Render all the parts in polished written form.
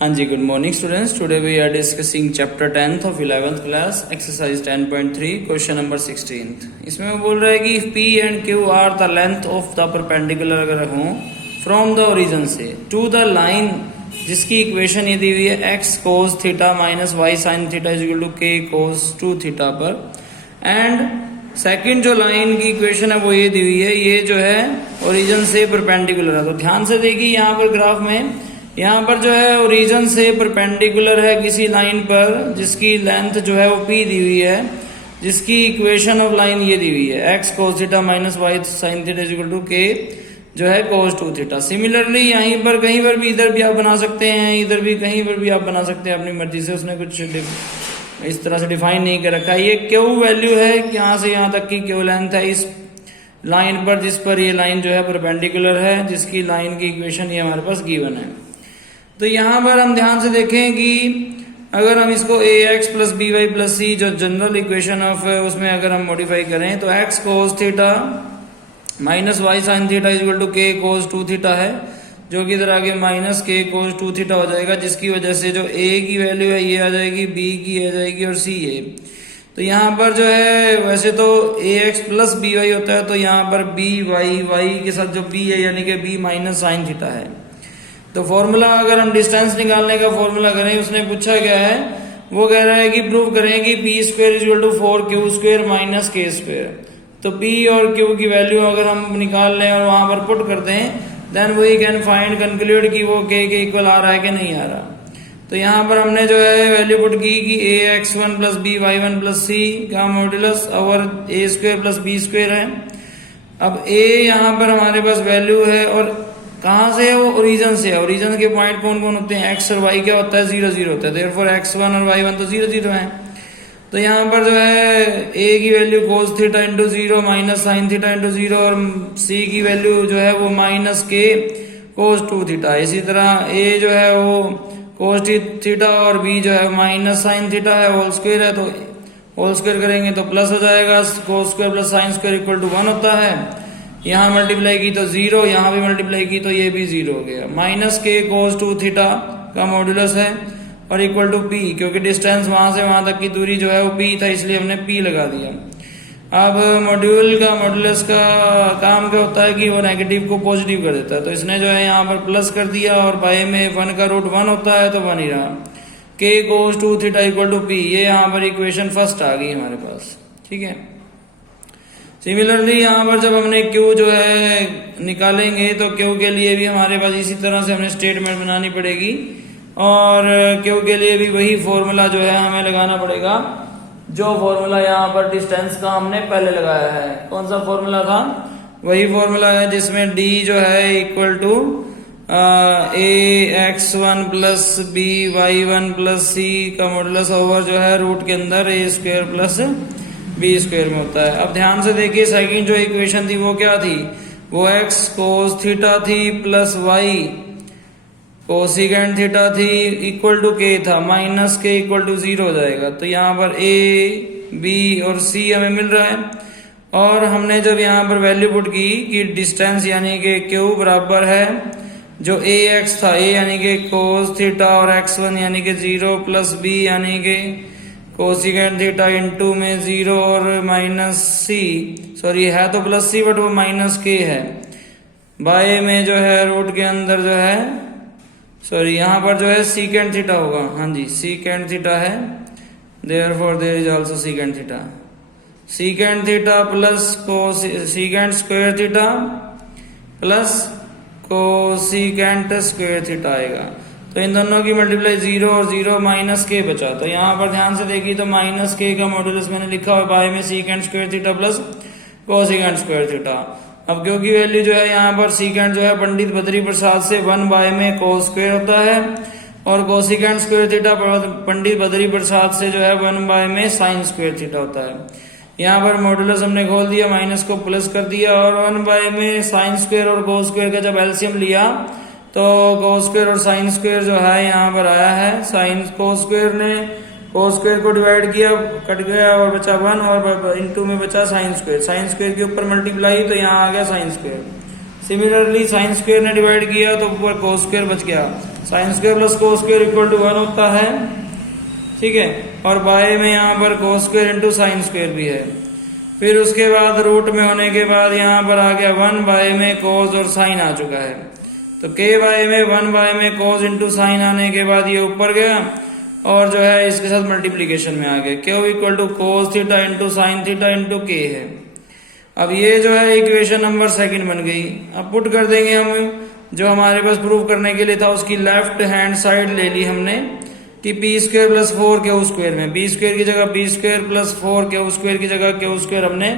हाँ जी, good morning students. Today we are discussing chapter 10th of 11th class exercise 10.3 question number 16। इसमें वो बोल रहा है कि P and Q are the length of the perpendicular अगर हो फ्रॉम द ओरिजिन से टू द लाइन जिसकी इक्वेशन ये दी हुई है x cos theta minus Y sine theta is equal to k cos 2 theta पर, एंड सेकंड जो लाइन की इक्वेशन है वो ये दी हुई है, ये जो है ओरिजिन से परपेंडिकुलर है। तो ध्यान से देखिए यहाँ पर ग्राफ में, यहाँ पर जो है ओरिजिन से परपेंडिकुलर है किसी लाइन पर जिसकी लेंथ जो है वो p दी हुई है, जिसकी इक्वेशन ऑफ लाइन ये दी हुई है x cos theta minus Y sine theta is equal to k जो है cos 2 थीटा। सिमिलरली यहीं पर कहीं पर भी, इधर भी आप बना सकते हैं, इधर भी कहीं पर भी आप बना सकते हैं अपनी मर्जी से। उसने कुछ इस तरह से डिफाइन नहीं कर रखा है। ये Q वैल्यू है यहाँ से यहाँ तक की Q लेंथ है इस लाइन पर जिस पर ये लाइन जो है परपेंडिकुलर है, जिसकी लाइन की इक्वेशन ये हमारे पास गिवन है। तो यहाँ पर हम ध्यान से देखें कि अगर हम इसको ax plus B Y plus C जो जनरल इक्वेशन ऑफ उसमें अगर हम मॉडिफाई करें तो x cos theta minus Y sine theta is equal to k cos 2 theta है, जो कि इधर आगे माइनस k cos 2 थीटा हो जाएगा, जिसकी वजह से जो a की वैल्यू है ये आ जाएगी, b की आ जाएगी और c है। तो यहाँ पर जो है वैसे तो ax प्लस बी वाई होता है, तो यहाँ पर b y के साथ जो b है यानी कि b माइनस साइन थीटा है। तो फॉर्मूला अगर हम डिस्टेंस निकालने का फॉर्मूला करें, उसने पूछा क्या है, वो कह रहा है कि प्रूव करें कि p square is equal to 4q square minus k square. तो p और q की वैल्यू अगर हम निकाल लें और वहां पर पुट कर दें, then we can find conclude कि वो k के इक्वल आ रहा है कि नहीं आ रहा। तो यहाँ पर हमने जो है वैल्यू पुट की कि ax1 plus B Y one plus C का modulus over a square plus B square है। अब a यहाँ पर हमारे पास वैल्यू है और कहाँ से है, वो ओरिजिन से है। ओरिजिन के पॉइंट कौन कौन होते हैं, x और y क्या होता है, 0 0 होता है। देयरफॉर x1 और y1 तो 0 0 है। तो यहाँ पर जो है a की value cos theta into 0 minus sign theta into 0 और c की वैल्यू जो है वो माइनस k cos 2 थीटा। इसी तरह a जो है वो cos थीटा और b जो है माइनस साइन थीटा है, होल स्क्वायर है, तो होल स्क्वायर करेंगे तो प्लस हो जाएगा, cos square plus sine square equal to 1 होता है। यहाँ मल्टीप्लाई की तो 0, यहाँ भी मल्टीप्लाई की तो ये भी 0 हो गया। माइनस k cos 2 थीटा का मॉड्यूलस है और इक्वल टू p, क्योंकि डिस्टेंस वहां से वहां तक की दूरी जो है वो p था, इसलिए हमने p लगा दिया। अब मॉड्यूल का मॉड्यूलस का काम क्या होता है कि वो नेगेटिव को पॉजिटिव कर देता है। तो इसने जो है यहाँ पर प्लस कर दिया और बाय में 1 का रूट 1 होता है तो 1 ही रहा। k cos 2 theta equal to p, ये यहाँ पर इक्वेशन फर्स्ट आ गई हमारे पास। ठीक है। सिमिलरली यहाँ पर जब हमने Q जो है निकालेंगे तो Q के लिए भी हमारे पास इसी तरह से हमने स्टेटमेंट बनानी पड़ेगी और Q के लिए भी वही फॉर्मूला जो है हमें लगाना पड़ेगा, जो फॉर्मूला यहाँ पर डिस्टेंस का हमने पहले लगाया है। कौन सा फॉर्मूला था, वही फॉर्मूला है जिसमें d जो है equal to ax1 plus B Y one plus C का मॉडुलस ओवर जो है रूट के अंदर a square plus B square में होता है। अब ध्यान से देखिए सेकंड जो इक्वेशन थी वो क्या थी, वो x cos थीटा थी प्लस y कोसिकेंट थीटा थी इक्वल टू k था, माइनस k इक्वल टू 0 हो जाएगा। तो यहाँ पर a b और c हमें मिल रहा है और हमने जब यहाँ पर वैल्यू पुट की कि डिस्टेंस यानी कि q बराबर है जो ax था, a यानी कि cos थीटा और x1 यानी कि 0 प्लस b यानी कि कोसिकेंट थीटा इंटू में 0 और माइनस सी, सॉरी है तो प्लस सी बट वो माइनस के है, बाय में जो है रूट के अंदर जो है, सॉरी यहाँ पर जो है सीकेंट थीटा होगा, हाँ जी सीकेंट थीटा है, therefore there is also secant theta. Secant theta plus secant square theta plus cosecant square theta आएगा। तो इन दोनों की मल्टीप्लाई 0 और 0 माइनस के बचा। तो यहाँ पर ध्यान से देखिए तो माइनस के का मॉड्यूलस मैंने लिखा हुआ बाय में secant square theta plus cosecant square theta. अब क्योंकि वैल्यू जो है यहाँ पर सीकेंट जो है पंडित बद्री प्रसाद से 1 बाय में कोस स्क्वायर होता है और cosecant square theta Pandit Badri Prasad से जो है 1 बाय में साइन स्क्वायर थीटा होता है। यहाँ पर मॉड्यूलस हमने खोल दिया, माइनस को प्लस कर दिया और 1 बाय में साइन स्क्वायर और कोस स्क्वायर का जब एलसीएम लिया तो कोस स्क्वायर और साइन स्क्वायर जो है यहाँ पर आया है। साइन कोस स्क्वायर ने कोस स्क्वायर को डिवाइड किया, कट गया और बचा 1 और इनटू में बचा साइन स्क्वायर। साइन स्क्वायर के ऊपर मल्टीप्लाई तो यहाँ आ गया sine square. Similarly sine square ने डिवाइड किया तो ऊपर कोस स्क्वायर बच गया। Sine square plus cos square equal to 1 होता है, ठीक है। और बाय में यहाँ पर cos square into sine square भी है। फिर उसके बाद रूट में होने के बाद यहाँ पर आ गया 1 बाय में कोस और साइन आ चुका है। तो के बाय में 1 बाय में कोस इंटू साइन आने के बाद ये ऊपर गया और जो है इसके साथ मल्टीप्लीकेशन में आ गया। Q equal to cos theta into sine theta into k है। अब ये जो है इक्वेशन नंबर 2 बन गई। अब पुट कर देंगे हम, जो हमारे पास प्रूव करने के लिए था उसकी लेफ्ट हैंड साइड ले ली हमने कि p square plus 4 q square में बी स्क्वायर की जगह b square plus 4 q square की जगह क्यू स्क्वायर हमने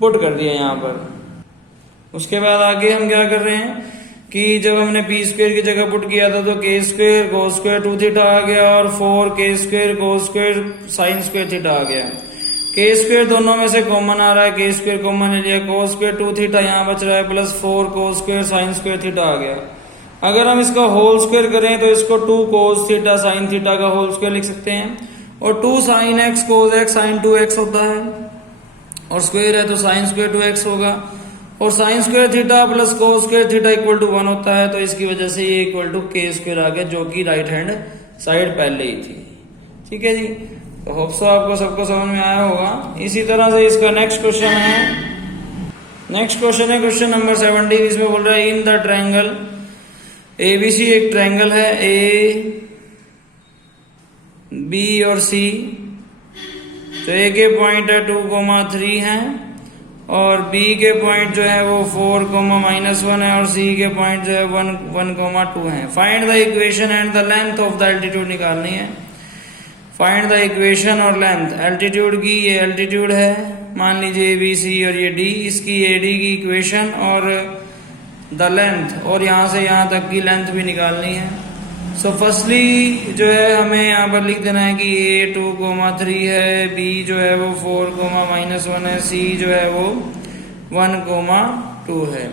पुट कर दिया यहाँ पर। उसके बाद आगे हम क्या कर रहे हैं कि जब हमने पी स्क्वायर की जगह पुट किया था तो K square cos square 2 theta आ गया और 4 K square cos square sine square theta आ गया। के स्क्वायर दोनों में से कॉमन आ रहा है, के स्क्वायर कॉमन ले लिया, कोस स्क्वायर 2 थीटा यहाँ बच रहा है plus 4 cos square sine square theta आ गया। अगर हम इसका होल स्क्वायर करें तो इसको 2 कोस थीटा साइन थीटा का होल स्क्वायर लिख सकते हैं और 2 sine x cos x sine 2x होता है और स्क्वायर है तो साइन स्क्वायर 2x होगा और sine square theta plus cos square theta equal to 1 होता है। तो इसकी वजह से ये इक्वल टू के स्क्वायर आ गया, जो कि राइट हैंड साइड पहले ही थी। ठीक है जी, तो होप सो आपको सबको समझ में आया होगा। इसी तरह से इसका नेक्स्ट क्वेश्चन है क्वेश्चन नंबर 17। इसमें बोल रहा है इन द ट्रायंगल एबीसी, एक ट्रायंगल है ए बी और सी। तो ए के पॉइंट है 2,3 है और बी के पॉइंट जो है वो 4,-1 है और सी के पॉइंट जो है 1,2 है। Find the equation and the length of the altitude निकालनी है। फाइंड द इक्वेशन और लेंथ एल्टीट्यूड की, ये एल्टीट्यूड है मान लीजिए बी सी और ये डी, इसकी ए डी की इक्वेशन और द लेंथ और यहाँ से यहाँ तक की लेंथ भी निकालनी है। सो फर्स्टली जो है हमें यहाँ पर लिख देना है कि ए 2,3 है, बी जो है वो 4,-1 है, सी जो है वो 1,2 है।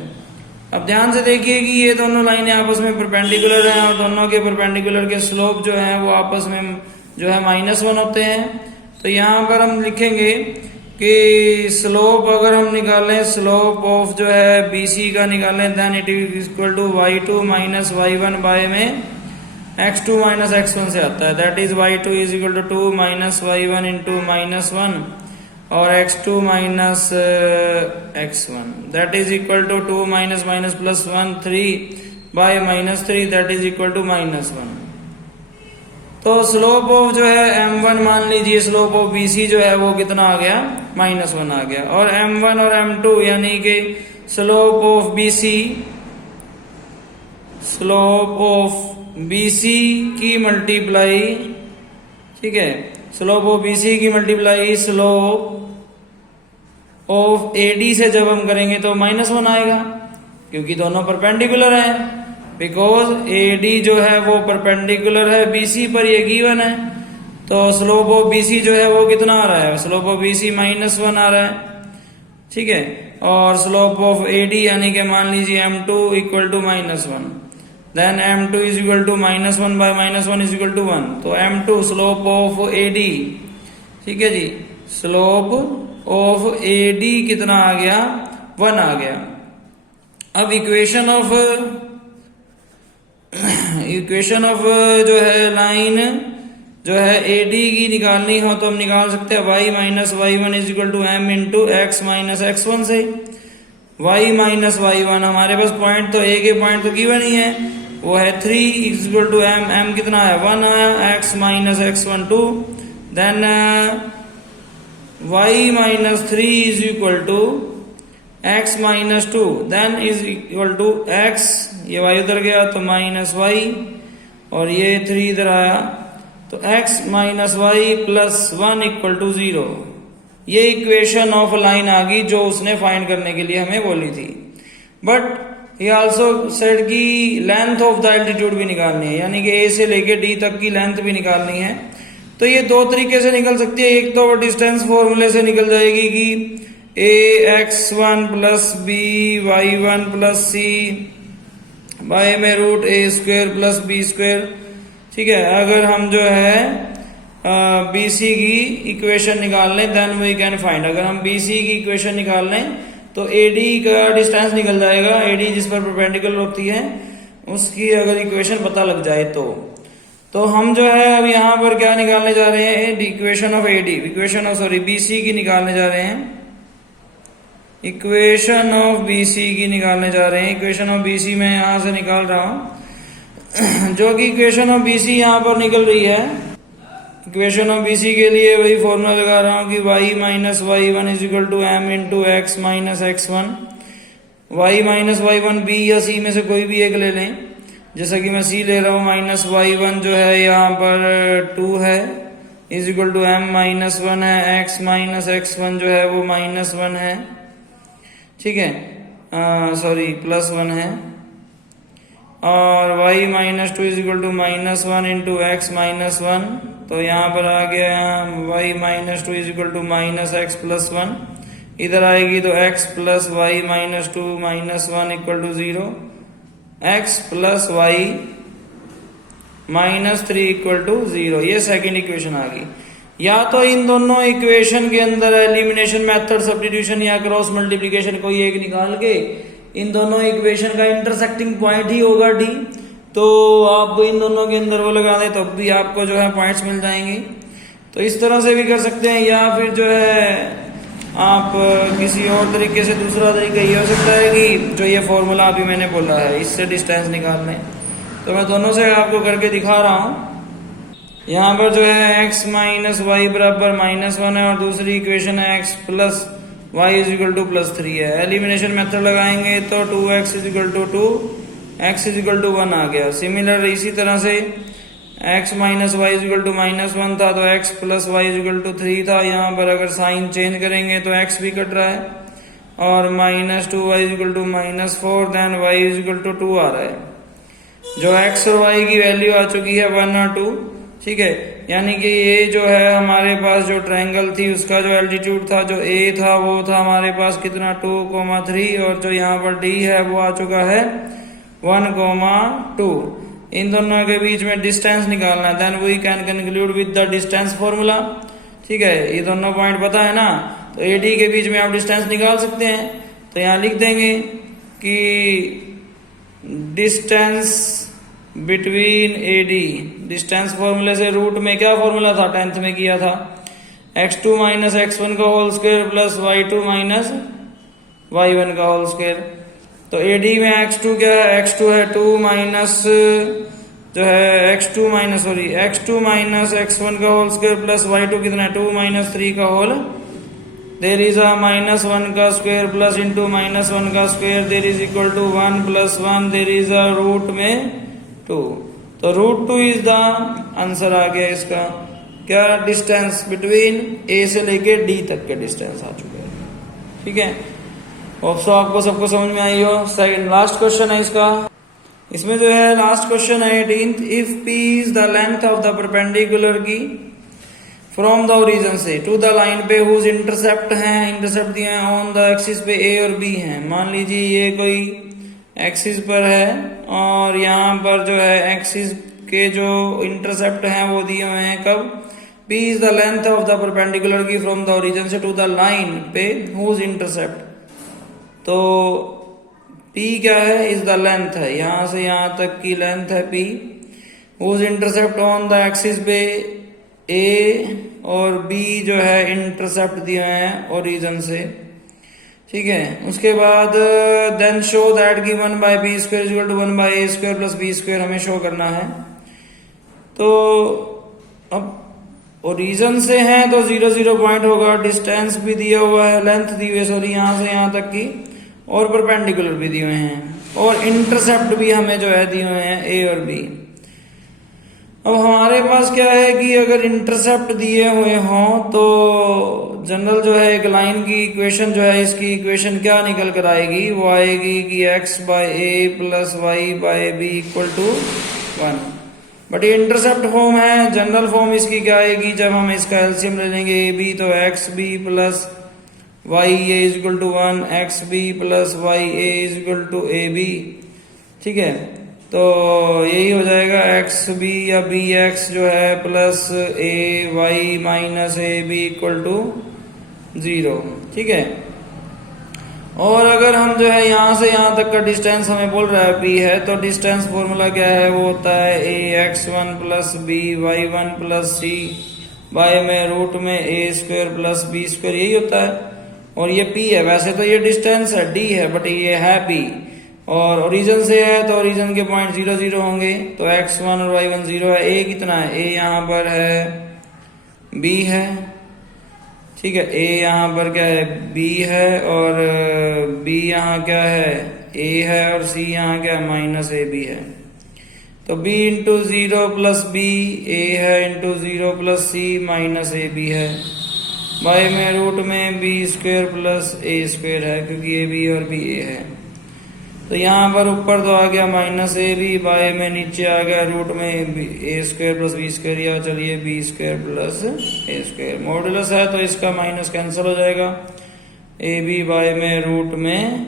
अब ध्यान से देखिए कि ये दोनों लाइनें आपस में परपेंडिकुलर हैं और दोनों के परपेंडिकुलर के स्लोप जो है वो आपस में जो है -1 होते हैं। तो यहाँ पर हम लिखेंगे कि स्लोप अगर हम निकालें, स्लोप ऑफ जो है BC का निकालें, then it is equal to y2 minus y1 by में x2 माइनस x1 से आता है। That is y2 is equal to 2 minus y1 into -1 और x2 minus x1 that is equal to 2 minus minus plus 1 3 by -3 that is equal to -1। तो slope of जो है m1 मान लीजिए स्लोप ऑफ BC जो है वो कितना आ गया, -1 आ गया। और m1 और m2 यानी कि स्लोप ऑफ BC की मल्टीप्लाई, ठीक है, स्लोप ऑफ BC की मल्टीप्लाई स्लोप ऑफ AD से जब हम करेंगे तो -1 आएगा क्योंकि दोनों परपेंडिकुलर हैं। बिकॉज AD जो है वो परपेंडिकुलर है BC पर, ये गिवन है। तो स्लोप ऑफ BC जो है वो कितना आ रहा है, स्लोप ऑफ BC -1 आ रहा है, ठीक है। और स्लोप ऑफ AD यानी कि मान लीजिए m2 equal to -1, then m2 is equal to -1 by -1 is equal to 1। तो m2 स्लोप ऑफ AD, ठीक है जी, स्लोप ऑफ AD कितना आ गया, 1 आ गया। अब इक्वेशन ऑफ जो है लाइन जो है AD की निकालनी हो तो हम निकाल सकते हैं y minus y1 is equal to m into x minus x1 से। y माइनस y1 हमारे पास पॉइंट तो A के पॉइंट तो गिवन ही है, वो है 3 इज इक्वल टू m कितना है 1 आया, x minus x1 2, then y minus 3 is equal to x minus 2, then is equal to x, ये y उधर गया तो माइनस y और ये 3 इधर आया तो x minus y plus 1 equal to 0। ये इक्वेशन ऑफ लाइन आ गई जो उसने फाइंड करने के लिए हमें बोली थी। बट ये आल्सो सेड की लेंथ ऑफ द एल्टीट्यूड भी निकालनी है, यानी कि A से लेके D तक की लेंथ भी निकालनी है। तो ये दो तरीके से निकल सकती है। एक तो डिस्टेंस फॉर्मूले से निकल जाएगी कि ax1 plus b y1 plus c by में रूट a² प्लस b², ठीक है। अगर हम जो है BC की इक्वेशन निकाल लें देन वी कैन फाइंड, अगर हम BC की इक्वेशन निकाल लें तो AD का डिस्टेंस निकल जाएगा, AD जिस पर परपेंडिकुलर होती है उसकी अगर इक्वेशन पता लग जाए तो हम जो है अब यहाँ पर क्या निकालने जा रहे हैं, equation of AD, equation of sorry BC की निकालने जा रहे हैं, इक्वेशन ऑफ बीसी की निकालने जा रहे हैं। इक्वेशन ऑफ बीसी मैं यहां से निकाल रहा हूं, जो कि इक्वेशन ऑफ बीसी यहां पर निकल रही है। इक्वेशन ऑफ बीसी के लिए वही फॉर्मूला लगा रहा हूं कि y minus y one is equal to m into x minus x one. Y minus y one B या सी में से कोई भी एक ले लें, जैसा कि मैं सी ले रहा हूं। माइनस वाई वन जो है यहाँ पर 2 है, is equal to m minus one है, एक्स माइनस एक्स वन जो है वो माइनस वन है, ठीक है, सॉरी प्लस वन है, और y minus two is equal to minus one into x minus one. तो यहाँ पर आ गया y minus two is equal to minus x plus one, इधर आएगी तो x plus y minus two minus one equal to 0, x plus y minus 3 equal to 0। ये second equation आ गई। या तो इन दोनों इक्वेशन के अंदर एलिमिनेशन मेथड, सब्स्टिट्यूशन या क्रॉस मल्टीप्लिकेशन कोई एक निकाल के इन दोनों इक्वेशन का इंटरसेक्टिंग पॉइंट ही होगा डी, तो आप इन दोनों के अंदर वो लगा दें तब भी आपको जो है पॉइंट्स मिल जाएंगे। तो इस तरह से भी कर सकते हैं, या फिर जो है आप किसी और तरीके से, दूसरा तरीका ये हो सकता है कि जो ये फॉर्मूला अभी मैंने बोला है इससे डिस्टेंस निकालने, तो मैं दोनों से आपको करके दिखा रहा हूं। यहाँ पर जो है x माइनस वाई बराबर माइनस वन है, और दूसरी इक्वेशन है x plus y is equal to plus 3 है। एलिमिनेशन मेथड लगाएंगे तो 2x is equal to 2, x is equal to 1 आ गया। सिमिलर इसी तरह से x minus y is equal to minus 1 था तो x plus y is equal to 3 था। यहाँ पर अगर साइन चेंज करेंगे तो x भी कट रहा है, और minus 2y is equal to minus 4, then y is equal to 2 आ रहा है। जो x और y की वैल्यू आ चुकी है 1 और 2, ठीक है, यानी कि ये जो है हमारे पास जो ट्रायंगल थी उसका जो एल्टीट्यूड था, जो a था वो था हमारे पास कितना 2,3, और जो यहाँ पर d है वो आ चुका है 1,2। इन दोनों के बीच में डिस्टेंस निकालना है, then we can conclude with the distance formula, ठीक है। ये दोनों पॉइंट पता है ना, तो AD के बीच में आप डिस्टेंस निकाल सकते हैं। तो यहाँ लिख देंगे कि डिस्टेंस बिटवीन AD, डिस्टेंस फॉर्मूले से रूट में क्या फॉर्मूला था 10th में किया था, x2 माइनस x1 का whole square plus y2 minus y1 का होल स्क्वायर। तो AD में x2 क्या है, x2 है 2 माइनस जो है x2 minus sorry x2 minus x1 का होल स्क्वायर प्लस y2 कितना है 2 माइनस 3 का whole, there is a minus 1 का स्क्वायर प्लस इंटू माइनस 1 का square, there is equal to 1 plus 1, there is a root में 2। तो रूट 2 इज द आंसर आ गया इसका। क्या डिस्टेंस बिटवीन A से लेके D तक के डिस्टेंस आ चुके हैं, ठीक है। होप सो आपको सबको समझ में आई हो। सेकंड लास्ट क्वेश्चन है इसका, इसमें जो है लास्ट क्वेश्चन है 18th, if P is the length of the perpendicular की फ्रॉम द ओरिजिन से टू द लाइन पे हुज इंटरसेप्ट है, इंटरसेप्ट दिए हैं ऑन द एक्सिस पे A और B हैं। मान लीजिए ये कोई एक्सिस पर है और यहाँ पर जो है एक्सिस के जो इंटरसेप्ट हैं वो दिए हुए हैं कब, P is the length of the perpendicular की फ्रॉम द ओरिजिन से टू द लाइन पे हुज इंटरसेप्ट। तो P क्या है, इज द लेंथ है, यहां से यहां तक की लेंथ है P, whose intercept on the axis पे A और B जो है इंटरसेप्ट दिए हुए हैं ओरिजिन से, ठीक है। उसके बाद देन शो दैट की 1/b square is equal to 1/a स्क्वायर प्लस b स्क्वायर हमें शो करना है। तो अब ओरिजिन से है तो 0 0 पॉइंट होगा, डिस्टेंस भी दिया हुआ है, लेंथ दी हुई है सॉरी यहां से यहां तक की, और परपेंडिकुलर भी दिए हुए हैं, और इंटरसेप्ट भी हमें जो है दिए हुए हैं A और B। अब हमारे पास क्या है कि अगर इंटरसेप्ट दिए हुए हों तो जनरल जो है एक लाइन की इक्वेशन जो है, इसकी इक्वेशन क्या निकल कर आएगी, वो आएगी कि x/a plus y/b equal to 1। But ये इंटरसेप्ट फॉर्म है, जनरल फॉर्म इसकी क्या आएगी, जब हम इसका एलसीएम ले लेंगे AB तो xb plus y/a is equal to 1, xb plus y/a is equal to ab, ठीक है। तो यही हो जाएगा xb या bx जो है plus ay minus ab equal to 0, ठीक है। और अगर हम जो है यहाँ से यहाँ तक का डिस्टेंस हमें बोल रहा है p है, तो डिस्टेंस फॉर्मूला क्या है, वो होता है ax1 plus b y1 plus c by में रूट में a square plus B square, यही होता है। और ये p है, वैसे तो ये डिस्टेंस है d है, बट ये है p और ओरिजिन से है, तो ओरिजिन के पॉइंट 0 0 होंगे, तो x1 और y1 0 है। a कितना है, a यहाँ पर है, b है, ठीक है, a यहाँ पर क्या है, b है, और b यहाँ क्या है, a है, और c यहाँ क्या है, माइनस a b है। तो b into 0 plus b, a है into 0 plus c minus a b है, बाय में रूट में b square plus a square है, क्योंकि a b और b a है। तो यहाँ पर ऊपर तो आ गया माइनस ए बी, बाय में नीचे आ गया रूट में ए स्क्वायर प्लस बी स्क्वायर, या चलिए B square plus a square. Modulus है तो इसका माइनस कैंसिल हो जाएगा, ए बी बाय में रूट में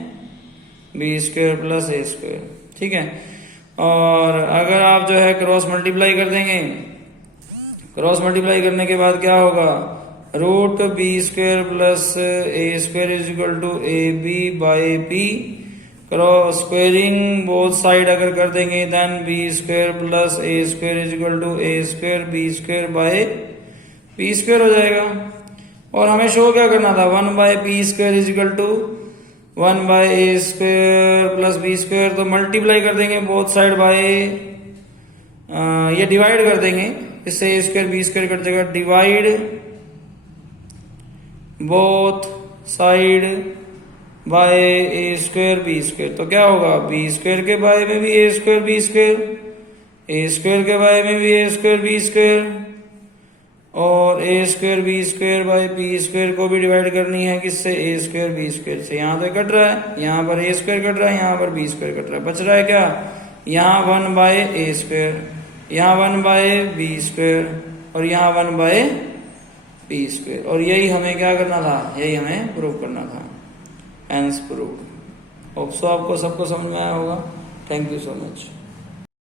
b square plus a square, ठीक है। और अगर आप जो है क्रॉस मल्टीप्लाई कर देंगे, क्रॉस मल्टीप्लाई करने के बाद क्या होगा, root b square plus a square is equal to a b by p, cross squaring both side अगर कर देंगे, then b square plus a square is equal to a square b square by p square हो जाएगा। और हमें show क्या करना था, 1 by p square is equal to 1 by a square plus B square, तो मल्टीप्लाई कर देंगे बोथ साइड बाय, ये डिवाइड कर देंगे, इससे a square b square cut जाएगा, divide both side by a square b square. तो क्या होगा, बी स्क्वायर के बाय में भी a square b square, a square के बाय में भी ए स्क्वायर बी स्क्वायर, और a square b square by p square को भी डिवाइड करनी है किससे, ए स्क्वायर बी स्क्वायर से। यहाँ तो कट रहा है, यहाँ पर ए स्क्वायर कट रहा है, यहाँ पर बी स्क्वायर कट रहा है, बच रहा है क्या, यहाँ 1 बाय ए स्क्वायर, यहाँ 1 बाय बी स्क्वायर, और यहाँ 1 बाय पी स्क्वायर। और यही हमें क्या करना था, यही हमें प्रूव करना था। Hence proved। होप सो आपको सबको समझ में आया होगा। Thank you so much.